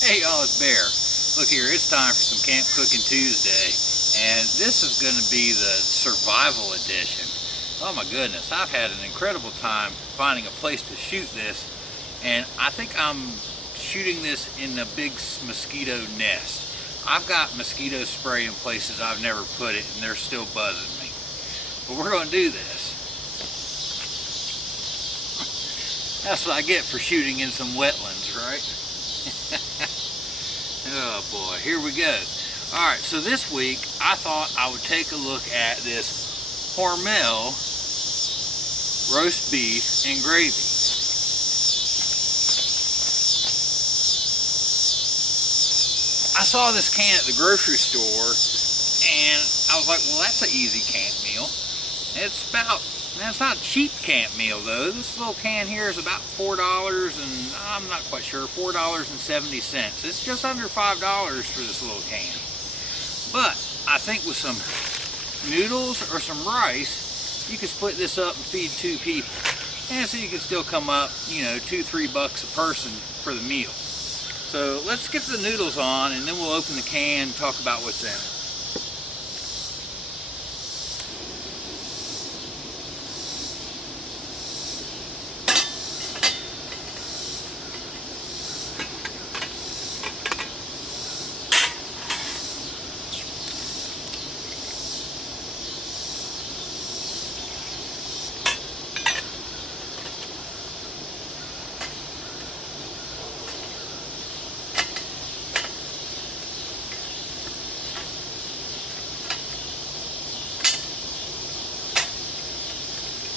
Hey y'all, it's Bear. Look here, it's time for some Camp Cooking Tuesday, and this is going to be the survival edition. Oh my goodness, I've had an incredible time finding a place to shoot this, and I think I'm shooting this in a big mosquito nest. I've got mosquito spray in places I've never put it, and they're still buzzing me. But we're going to do this. That's what I get for shooting in some wetlands, right? Oh boy, here we go. Alright, so this week I thought I would take a look at this Hormel roast beef and gravy. I saw this can at the grocery store and I was like, well, that's an easy camp meal. It's not a cheap camp meal though. This little can here is about $4 and I'm not quite sure, $4.70. It's just under $5 for this little can. But I think with some noodles or some rice, you could split this up and feed 2 people. And so you can still come up, you know, $2-3 a person for the meal. So let's get the noodles on and then we'll open the can and talk about what's in it.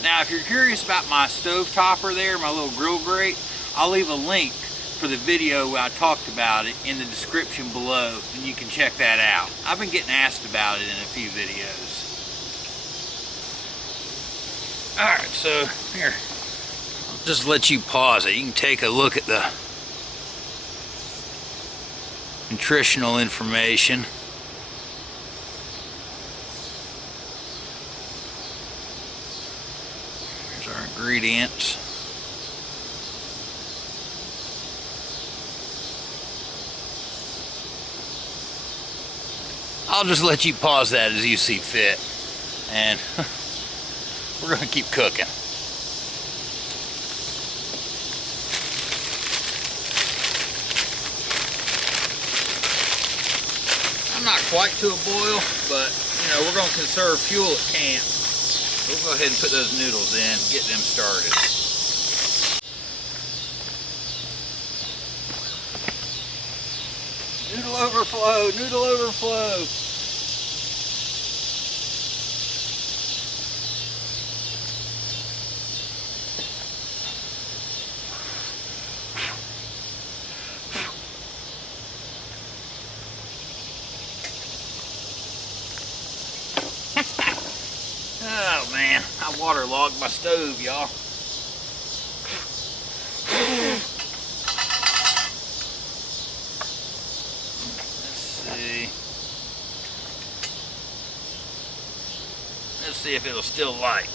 Now, if you're curious about my stove topper there, my little grill grate, I'll leave a link for the video where I talked about it in the description below, and you can check that out. I've been getting asked about it in a few videos. Alright, so here, I'll just let you pause it. You can take a look at the nutritional information. Our ingredients. I'll just let you pause that as you see fit, and we're going to keep cooking. I'm not quite to a boil, but you know, we're going to conserve fuel at camp. We'll go ahead and put those noodles in, get them started. Noodle overflow, noodle overflow. Oh man, I waterlogged my stove, y'all. Let's see if it'll still light.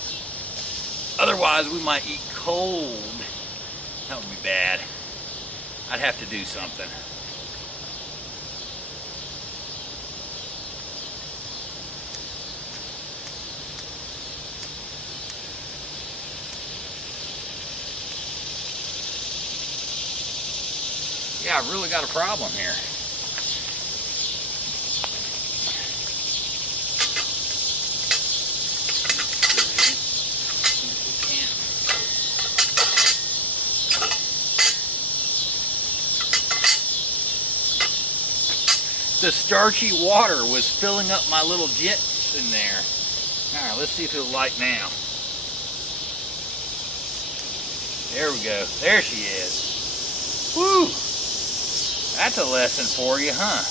Otherwise, we might eat cold. That would be bad. I'd have to do something. Yeah, I've really got a problem here. The starchy water was filling up my little jets in there. All right, let's see if it'll light now. There we go. There she is. Woo! That's a lesson for you, huh?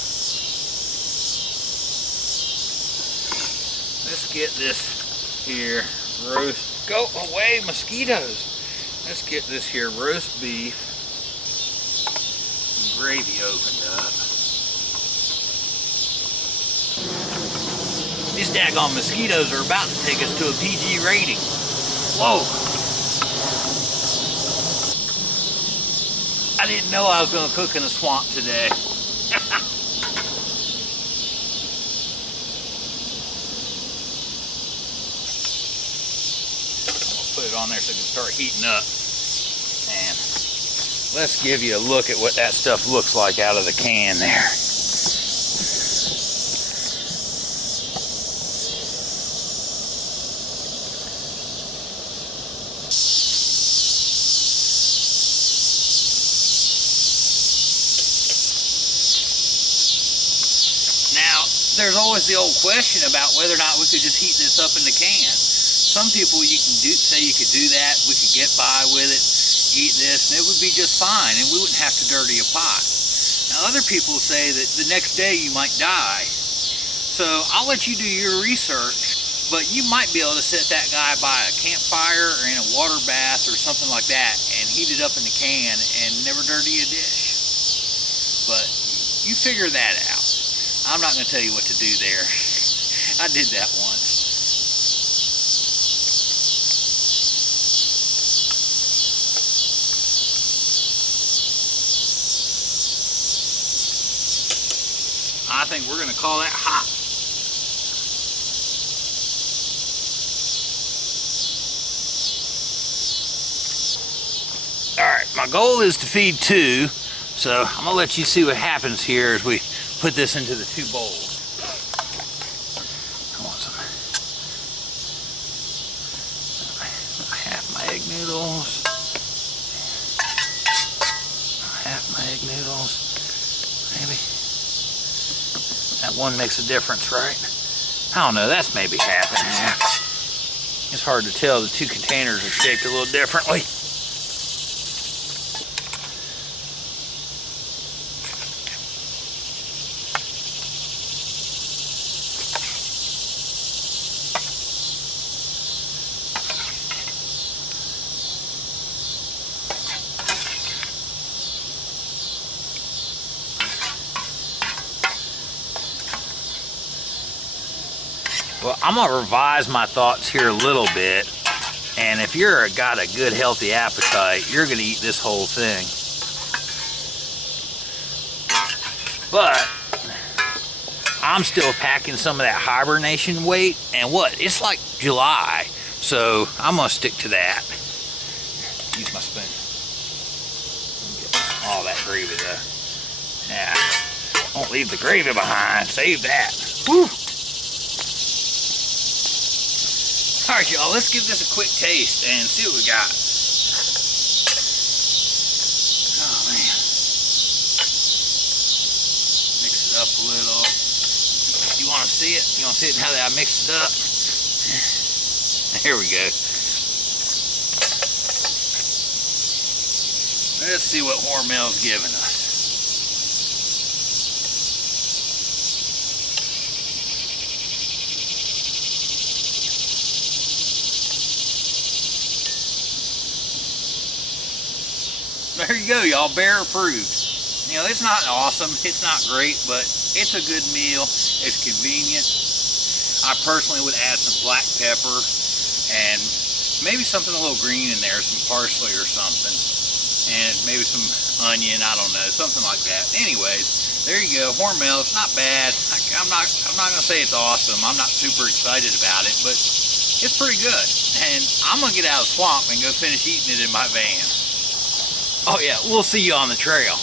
Let's get this here roast. Go away, mosquitoes. Let's get this here roast beef and gravy opened up. These daggone mosquitoes are about to take us to a PG rating. Whoa! I didn't know I was going to cook in a swamp today. Put it on there so it can start heating up. And let's give you a look at what that stuff looks like out of the can there. Now, there's always the old question about whether or not we could just heat this up in the can. Some people say you could do that, we could get by with it, eat this, and it would be just fine, and we wouldn't have to dirty a pot. Now other people say that the next day you might die. So I'll let you do your research, but you might be able to set that guy by a campfire or in a water bath or something like that and heat it up in the can and never dirty a dish. But you figure that out. I'm not going to tell you what to do there. I did that once. I think we're going to call that hot. Alright, my goal is to feed 2, so I'm going to let you see what happens here as we put this into the 2 bowls. I want some half my egg noodles. Half my egg noodles, maybe. That one makes a difference, right? I don't know, that's maybe half and half. It's hard to tell, the 2 containers are shaped a little differently. Well, I'm going to revise my thoughts here a little bit, and if you're got a good healthy appetite, you're going to eat this whole thing. But I'm still packing some of that hibernation weight, and it's like July, so I'm going to stick to that. Use my spoon. Get all that gravy though. Yeah, don't leave the gravy behind, save that. Whew. Alright y'all, let's give this a quick taste and see what we got. Oh man. Mix it up a little. You want to see it? You want to see it now that I mixed it up? Here we go. Let's see what Hormel's giving us. There you go, y'all, bear approved. You know, it's not awesome, it's not great, but it's a good meal, it's convenient. I personally would add some black pepper and maybe something a little green in there, some parsley or something. And maybe some onion, I don't know, something like that. Anyways, there you go, Hormel, it's not bad. I'm not gonna say it's awesome, I'm not super excited about it, but it's pretty good. And I'm gonna get out of the swamp and go finish eating it in my van. Oh yeah, we'll see you on the trail.